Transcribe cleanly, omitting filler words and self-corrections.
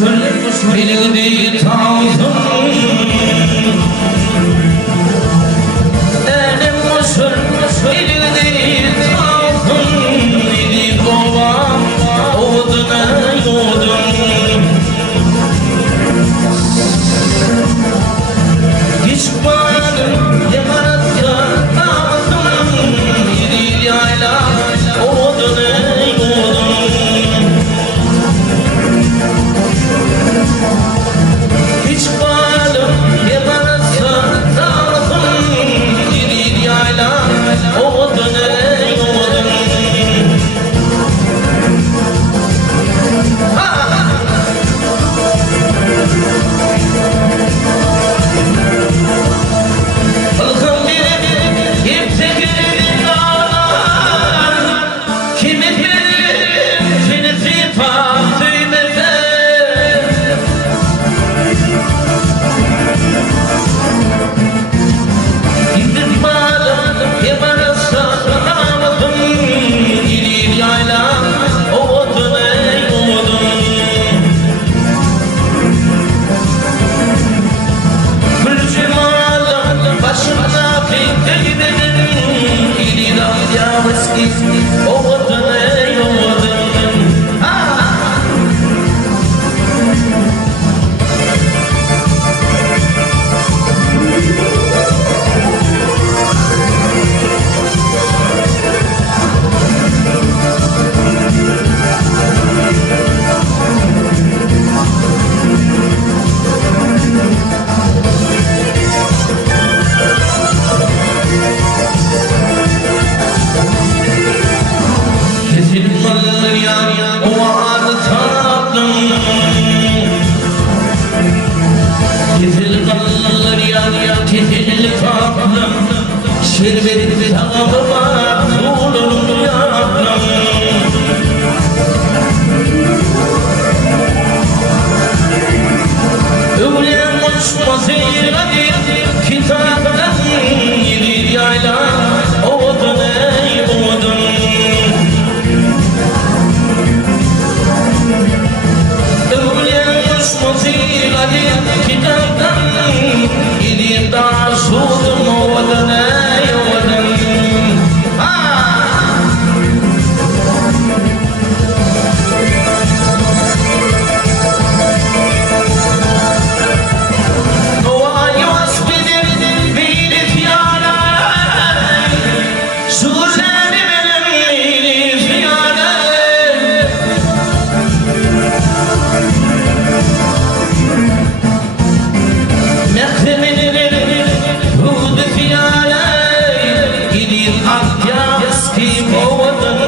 bildi tağzım elim usul bildi tağzım idi babam oduna yodum hiç varım yemaratta tağzım idi yayla oduna yodum hiç varım yemaratta tağzım idi yayla oduna yodum halkım benim yiptekirin dağlar kimi bilir seni sifat düğmese gittim bağlı yaparsa anamadım gidir yayla oduna yodum başımda fikir gidelim İlilam ya eski o vatana yolladım kesilip kalır ya o adı tatlım kesilip kalır ya kesilip tatlım şerbetli tağımı var tuğlum yaklım öğlen uçması yirgadi kitaptan gidir yayla oduna yodum kitaptan gidip daha soğudum o vatana yodum o ayvaz benim bir ihtiyara şuurları benim bir ihtiyara Hud fiyale gidin akya eski kovadın